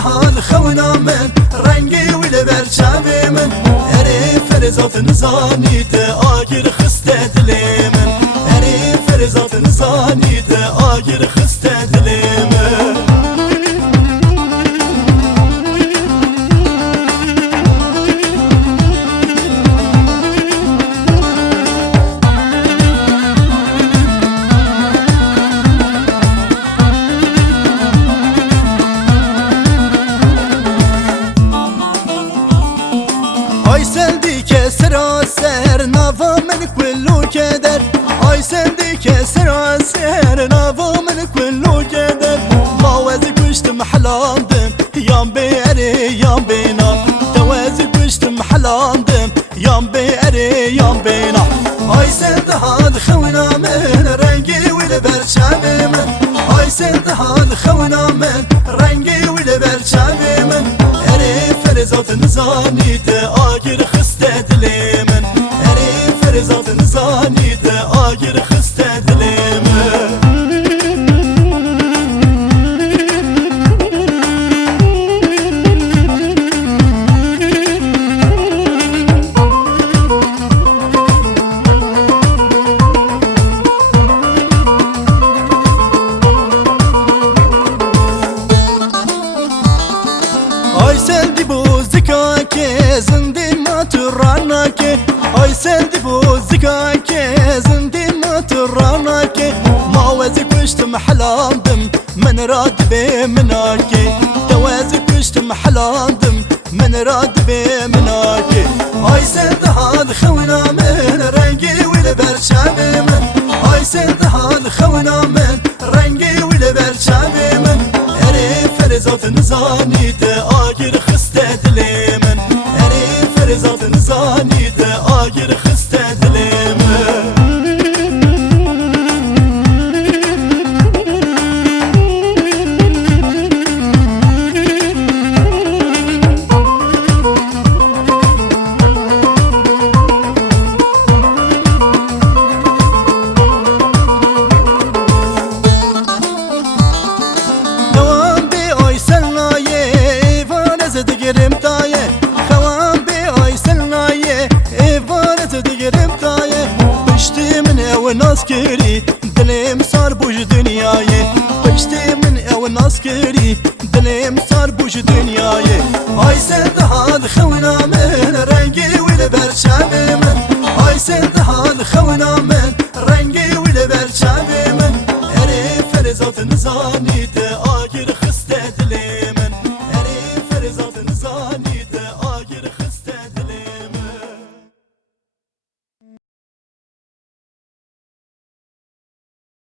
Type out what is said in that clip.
سندهان خونا من رنگی و لبرچم من اری فرزات نزانید آگیر خسته دل من اری فرزات نزانید آگیر خسته دل من Ay sendi keser aser nava men kullu keder Ay sendi keser aser nava men kullu keder Mavazi kuştum halandım yan beri yan bina Tevazi kuştum halandım yan beri yan bina Ay sendi han khawna men rengi ve berçamen Ay sendi han khawna men rengi ve berçamen فرزات نزانید آگیر خسته دل من اری فرزات نزانید آگیر خسته دل من Ay sendi bu zikake zindi maturanake Ay sendi bu zikake zindi maturanake Mavazi kuştum halandım men radbe menake Tevazi kuştum halandım men radbe menake Ay sendi han khawna men rengi ve berçame men Ay sendi han khawna men rengi ve berçame men فرزات نزانید آگیر خسته دل من اری فرزات نزانید آگیر خسته دل من digerim taye Xawan bi ay selnaye Evaret digerim taye Pişti min ev naskeri Dilim sar buj dünyaye Pişti min ev naskeri Dilim sar buj dünyaye Ay sendahan xawna min rengi ve berçame min Ay sendahan xawna